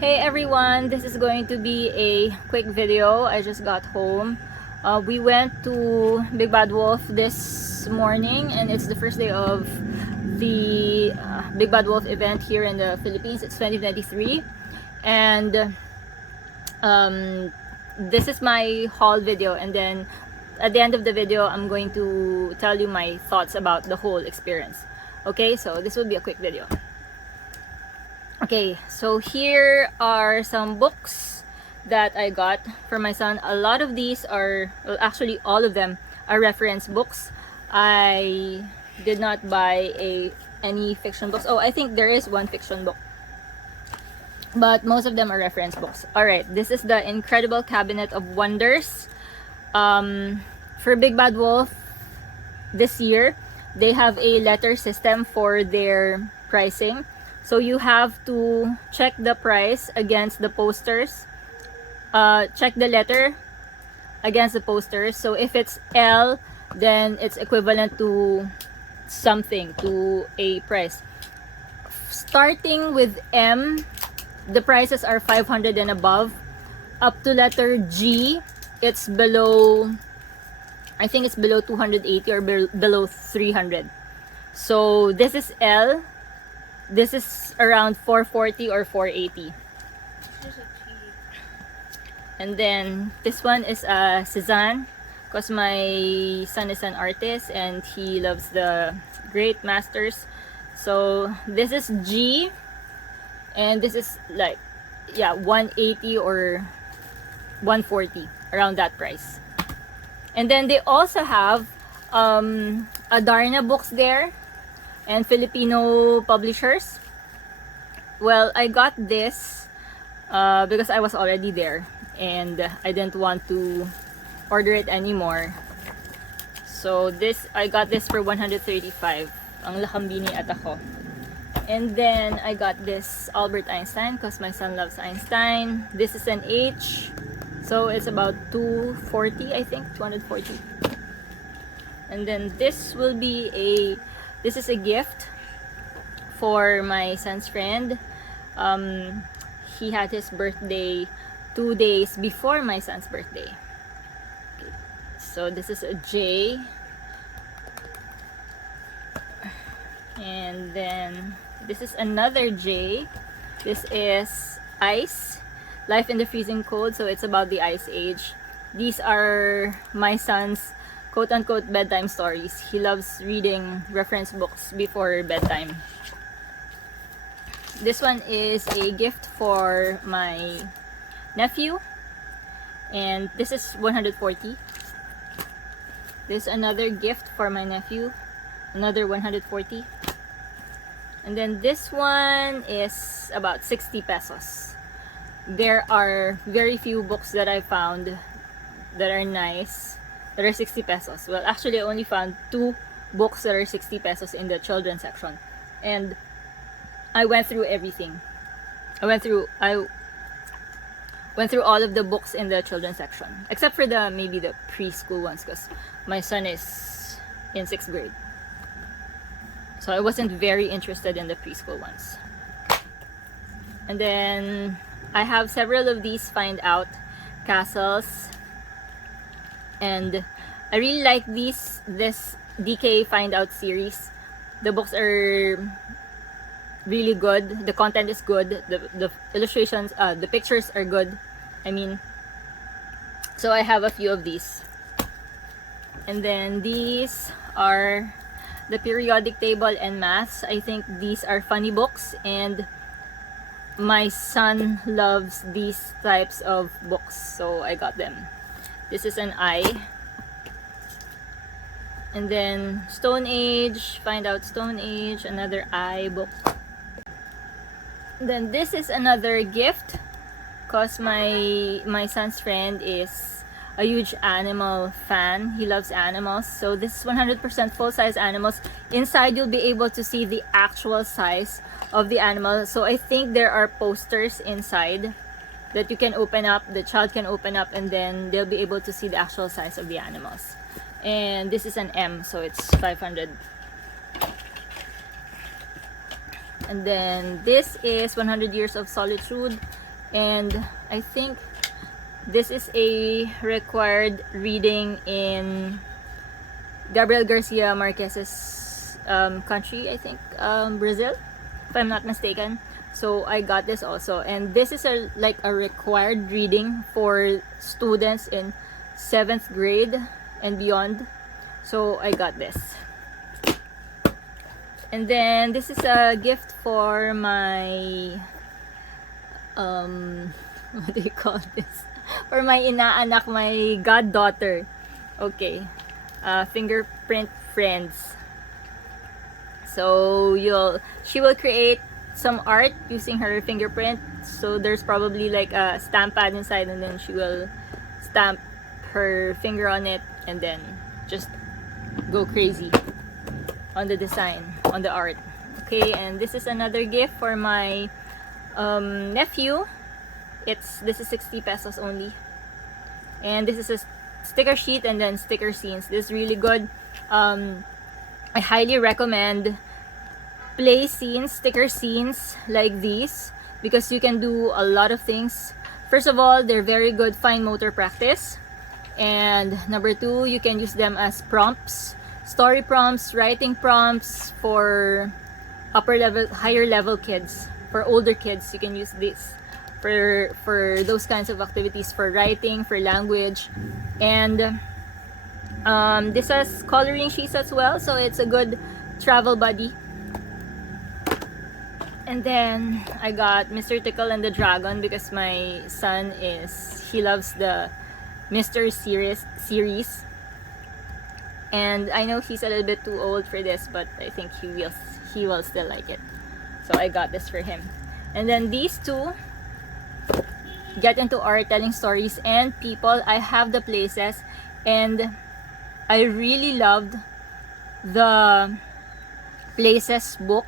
Hey everyone, this is going to be a quick video. I just got home. We went to Big Bad Wolf this morning, and it's the first day of the Big Bad Wolf event here in the Philippines. It's 2023, and this is my haul video, and then at the end of the video I'm going to tell you my thoughts about the whole experience. Okay, so this will be a quick video. Okay, so here are some books that I got for my son. A lot of these are, well, actually all of them are reference books. I did not buy any fiction books. Oh, I think there is one fiction book, but most of them are reference books. All right, this is the Incredible Cabinet of Wonders. For Big Bad Wolf this year, they have a letter system for their pricing. So you have to check the price against the posters. Check the letter against the posters. So if it's L, then it's equivalent to something, to a price. Starting with M, the prices are 500 and above. Up to letter G, it's below, I think it's below 280 or below 300. So this is L. This is around 440 or 480. And then this one is Cezanne, because my son is an artist and he loves the great masters. So this is G, and this is like, yeah, 180 or 140, around that price. And then they also have Adarna books there, and Filipino publishers. Well, I got this because I was already there and I didn't want to order it anymore. So this, I got this for 135. Ang lakambini at ako. And then I got this Albert Einstein because my son loves Einstein. This is an H, so it's about 240, I think, 240. And then this will be this is a gift for my son's friend. He had his birthday 2 days before my son's birthday. Okay. So this is a J. And then this is another J. This is Ice, Life in the Freezing Cold. So it's about the Ice Age. These are my son's quote-unquote bedtime stories. He loves reading reference books before bedtime. This one is a gift for my nephew, and this is 140. This is another gift for my nephew, another 140. And then this one is about 60 pesos. There are very few books that I found that are nice that are 60 pesos. Well, actually I only found 2 books that are 60 pesos in the children's section, and I went through everything. I went through all of the books in the children's section, except for maybe the preschool ones, because my son is in 6th grade, so I wasn't very interested in the preschool ones. And then I have several of these Find Out castles, and I really like this DK Find Out series. The books are really good. The content is good. The illustrations, the pictures are good. I mean, so I have a few of these. And then these are the periodic table and maths. I think these are funny books, and my son loves these types of books, so I got them. This is an I. And then Stone Age, Find Out Stone Age, another I book. Then this is another gift, because my son's friend is a huge animal fan. He loves animals. So this is 100% full-size animals. Inside you'll be able to see the actual size of the animal. So I think there are posters inside that you can open up, the child can open up, and then they'll be able to see the actual size of the animals. And this is an M, so it's 500. And then this is 100 Years of Solitude. And I think this is a required reading in Gabriel Garcia Marquez's country, I think, Brazil, if I'm not mistaken. So I got this also, and this is like a required reading for students in 7th grade and beyond. So I got this. And then this is a gift for my what do you call this? For my inaanak, my goddaughter. Okay. Fingerprint friends. So she will create some art using her fingerprint. So there's probably like a stamp pad inside, and then she will stamp her finger on it and then just go crazy on the design, on the art. Okay, and this is another gift for my nephew. This is 60 pesos only, and this is a sticker sheet and then sticker scenes. This is really good. I highly recommend play scenes, sticker scenes like these, because you can do a lot of things. First of all, they're very good fine motor practice, and number two, you can use them as prompts, story prompts, writing prompts for upper level, higher level kids. For older kids, you can use this for those kinds of activities, for writing, for language. And this has coloring sheets as well, so it's a good travel buddy. And then I got Mr. Tickle and the Dragon, because my son he loves the Mr. series. And I know he's a little bit too old for this, but I think he will still like it. So I got this for him. And then these two get into art, telling stories and people. I have the places, and I really loved the places book,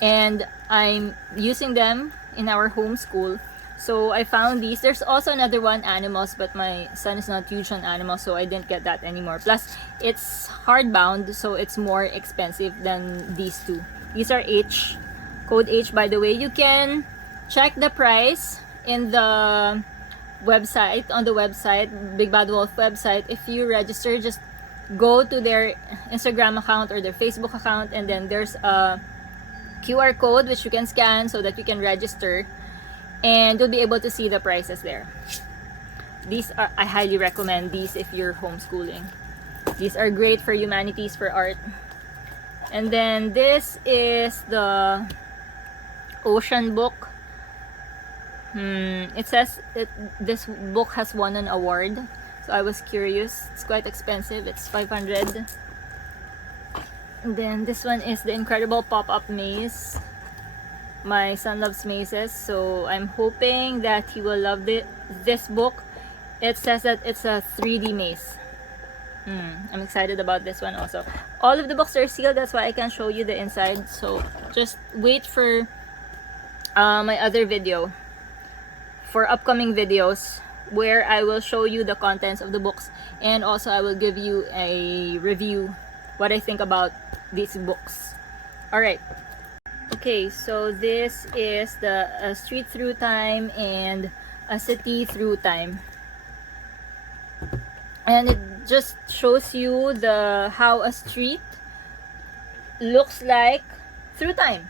and I'm using them in our homeschool. So I found these. There's also another one, animals, but my son is not huge on animals, so I didn't get that anymore. Plus, it's hardbound, so it's more expensive than these two. These are H, code H, by the way. You can check the price in the website, on the website, Big Bad Wolf website. If you register, just go to their Instagram account or their Facebook account, and then there's a QR code which you can scan so that you can register, and you'll be able to see the prices there. I highly recommend these if you're homeschooling. These are great for humanities, for art. And then this is the ocean book. It says this book has won an award, so I was curious. It's quite expensive. It's 500. And then this one is the Incredible Pop-Up Maze. My son loves mazes, so I'm hoping that he will love this book. It says that it's a 3D maze. I'm excited about this one also. All of the books are sealed, that's why I can't show you the inside. So just wait for my other video, for upcoming videos, where I will show you the contents of the books, and also I will give you a review, what I think about these books. Alright. Okay, so this is the street through time and a city through time. And it just shows you how a street looks like through time.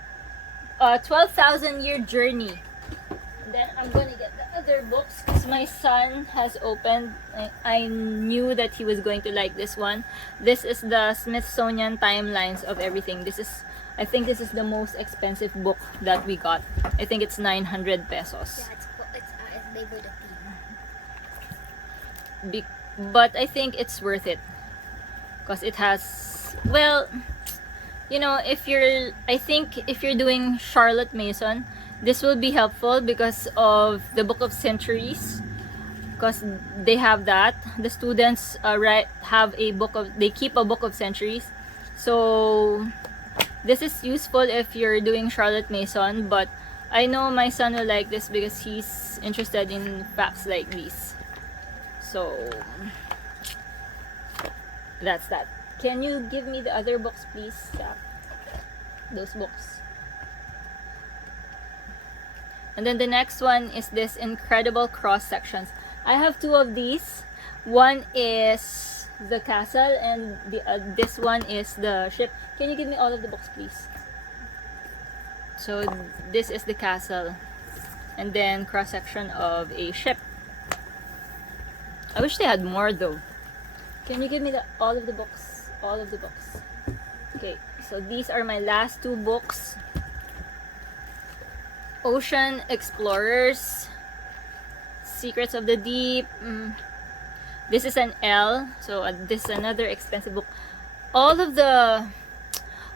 A 12,000 year journey. Then I'm gonna get the other books because my son has opened. I knew that he was going to like this one. This is the Smithsonian Timelines of Everything. I think this is the most expensive book that we got. I think it's 900 pesos. Yeah, it's labeled a theme. But I think it's worth it, because it has, well, you know, I think if you're doing Charlotte Mason, this will be helpful because of the Book of Centuries, because they have that. The students they keep a Book of Centuries. So this is useful if you're doing Charlotte Mason, but I know my son will like this because he's interested in facts like these. So that's that. Can you give me the other books, please, Jack? Those books. And then the next one is this incredible cross sections. I have two of these. One is the castle, and this one is the ship. Can you give me all of the books, please? So this is the castle, and then cross section of a ship. I wish they had more though. Can you give me all of the books? All of the books. Okay, so these are my last two books. Ocean Explorers, Secrets of the Deep. This is an L, so this is another expensive book. All of the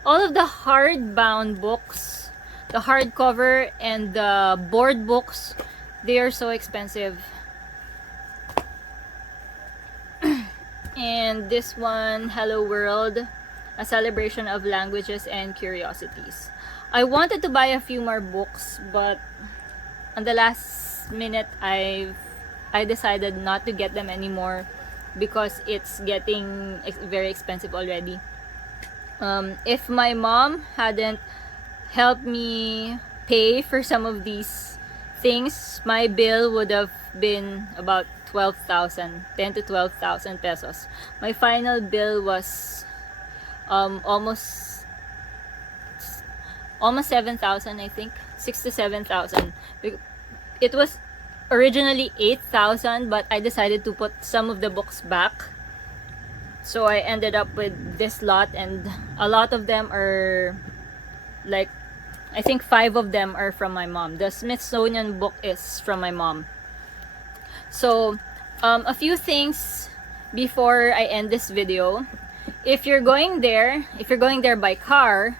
hardbound books, the hardcover and the board books, they are so expensive. And this one, Hello World, a celebration of languages and curiosities. I wanted to buy a few more books, but on the last minute I decided not to get them anymore because it's getting very expensive already. If my mom hadn't helped me pay for some of these things, my bill would have been about 10 to 12,000 pesos. My final bill was almost 7,000, I think. 6 to 7,000. It was originally 8,000, but I decided to put some of the books back. So I ended up with this lot, and a lot of them are like, I think 5 of them are from my mom. The Smithsonian book is from my mom. So a few things before I end this video. If you're going there by car,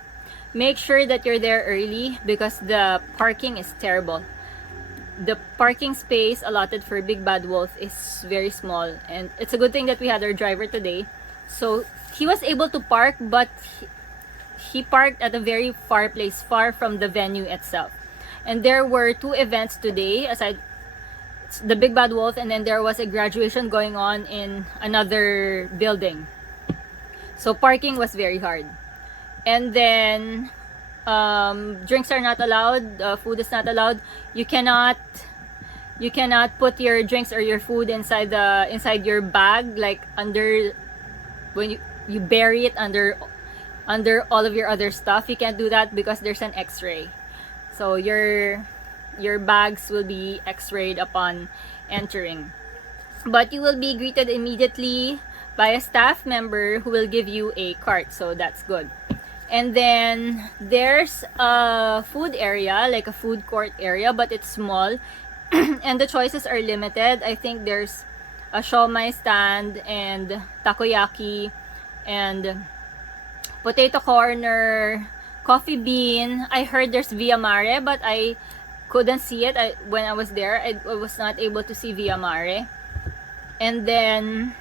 make sure that you're there early because the parking is terrible. The parking space allotted for Big Bad Wolf is very small, and it's a good thing that we had our driver today. So he was able to park, but he parked at a very far place, far from the venue itself. And there were 2 events today, aside the Big Bad Wolf, and then there was a graduation going on in another building. So parking was very hard. And then drinks are not allowed, food is not allowed. You cannot put your drinks or your food inside your bag, like under, when you bury it under all of your other stuff. You can't do that because there's an x-ray. So your bags will be x-rayed upon entering. But you will be greeted immediately by a staff member who will give you a cart, so that's good. And then there's a food area, like a food court area, but it's small and the choices are limited. I think there's a siomai stand and takoyaki and potato corner, coffee bean. I heard there's Via Mare, but I couldn't see it. When I was there, I was not able to see Via Mare. And then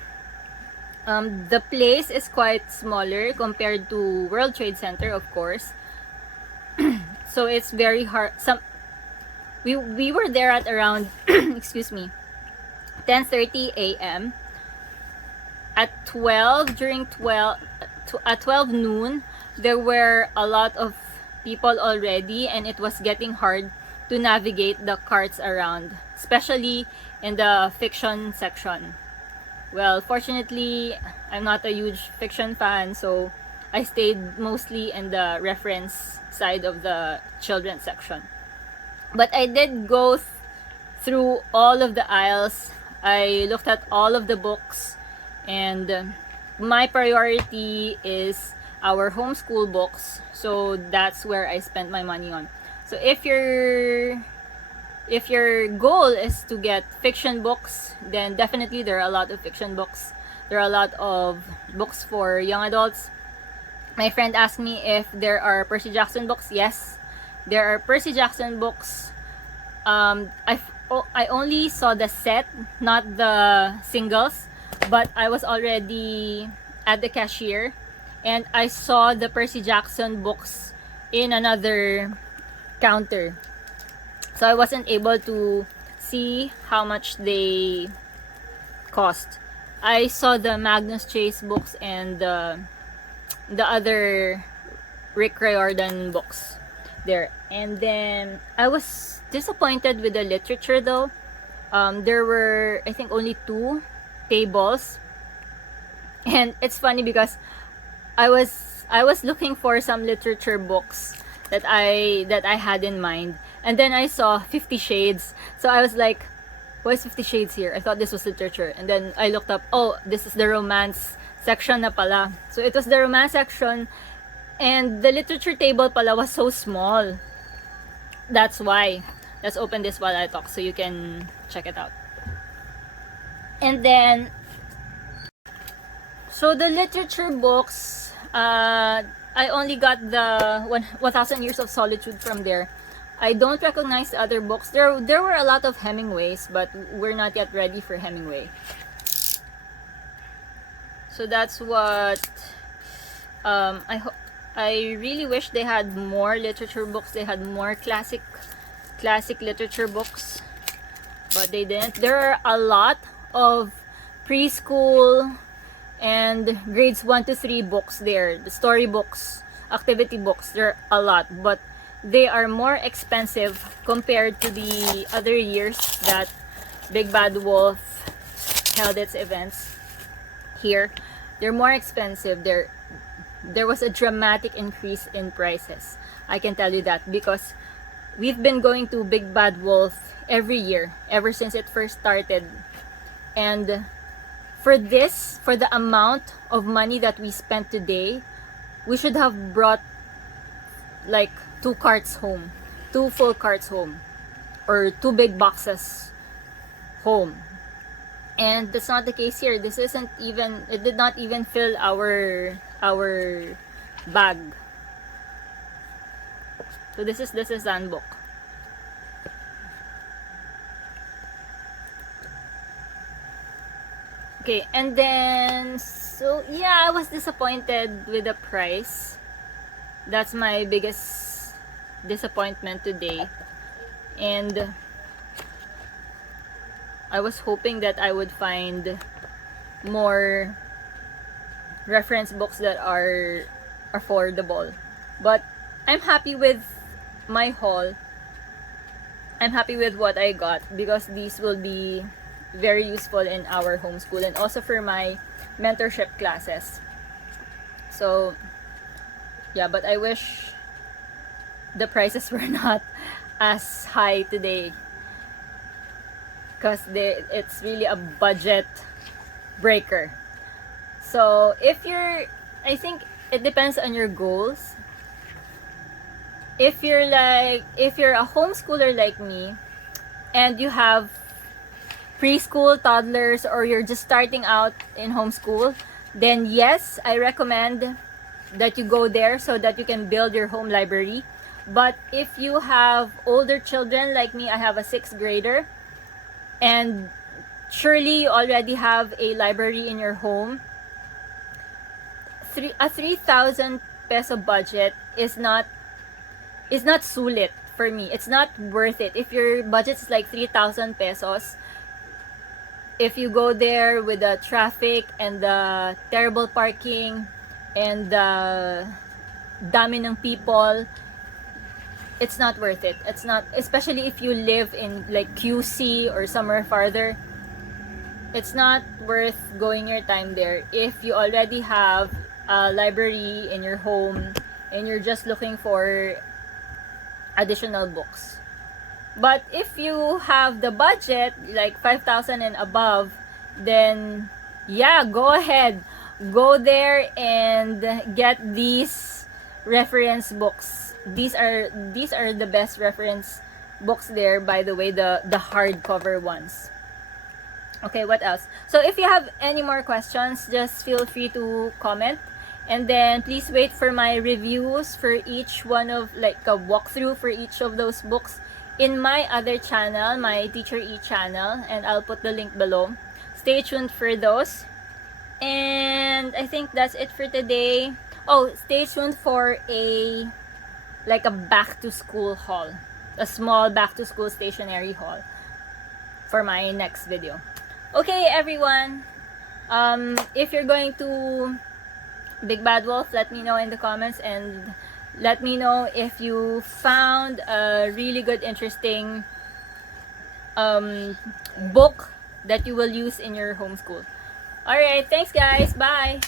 the place is quite smaller compared to World Trade Center, of course. So it's very hard. We were there at around excuse me, 10:30 a.m. At 12 noon, there were a lot of people already, and it was getting hard to navigate the carts around, especially in the fiction section. Well, fortunately, I'm not a huge fiction fan, so I stayed mostly in the reference side of the children's section. But I did go through all of the aisles. I looked at all of the books, and my priority is our homeschool books, so that's where I spent my money on. So if your goal is to get fiction books, then definitely there are a lot of fiction books. There are a lot of books for young adults. My friend asked me if there are Percy Jackson books. Yes, there are Percy Jackson books. I only saw the set, not the singles, but I was already at the cashier and I saw the Percy Jackson books in another counter. So I wasn't able to see how much they cost. I saw the Magnus Chase books and the other Rick Riordan books. there. And then I was disappointed with the literature though. There were, I think, only 2 tables, and it's funny because I was looking for some literature books that I had in mind, and then I saw 50 Shades. So I was like, why is 50 Shades here? I thought this was literature, and then I looked up. Oh, this is the romance section na pala. So it was the romance section, and the literature table pala was so small. That's why. Let's open this while I talk so you can check it out. And then, so the literature books, I only got the 1000 Years of Solitude from there. I don't recognize the other books. There were a lot of Hemingways, but we're not yet ready for Hemingway. So that's what I really wish they had more literature books. They had more classic literature books, but they didn't. There are a lot of preschool and grades 1 to 3 books there. The story books, activity books, there are a lot, but they are more expensive compared to the other years that Big Bad Wolf held its events here. They're more expensive. There was a dramatic increase in prices. I can tell you that because we've been going to Big Bad Wolf every year ever since it first started. And for the amount of money that we spent today, we should have brought like 2 carts home, 2 full carts home, or 2 big boxes home. And that's not the case here. This isn't even, it did not even fill our bag. So this is the Cezanne book. Okay, and then, so yeah, I was disappointed with the price. That's my biggest disappointment today. And I was hoping that I would find more reference books that are affordable. But I'm happy with my haul. I'm happy with what I got because these will be very useful in our homeschool and also for my mentorship classes. So yeah, but I wish the prices were not as high today because it's really a budget breaker. So if you're, I think it depends on your goals. If you're a homeschooler like me and you have preschool, toddlers, or you're just starting out in homeschool, then yes, I recommend that you go there so that you can build your home library. But if you have older children like me, I have a 6th grader, and surely you already have a library in your home, a 3,000 peso budget is not sulit for me. It's not worth it. If your budget is like 3,000 pesos, if you go there with the traffic and the terrible parking and the dami ng people, it's not worth it. It's not, especially if you live in like QC or somewhere farther. It's not worth going your time there if you already have a library in your home and you're just looking for additional books. But if you have the budget, like 5,000 and above, then yeah, go ahead. Go there and get these reference books. These are the best reference books there, by the way, the hardcover ones. Okay, what else? So if you have any more questions, just feel free to comment. And then please wait for my reviews for each one of, like a walkthrough for each of those books in my other channel, my Teacher E channel, and I'll put the link below. Stay tuned for those. And I think that's it for today. Oh, stay tuned for a back to school haul, a small back to school stationery haul for my next video. Okay, everyone, if you're going to Big Bad Wolf, let me know in the comments, and Let me know if you found a really good, interesting um, book that you will use in your homeschool. Alright, thanks guys. Bye.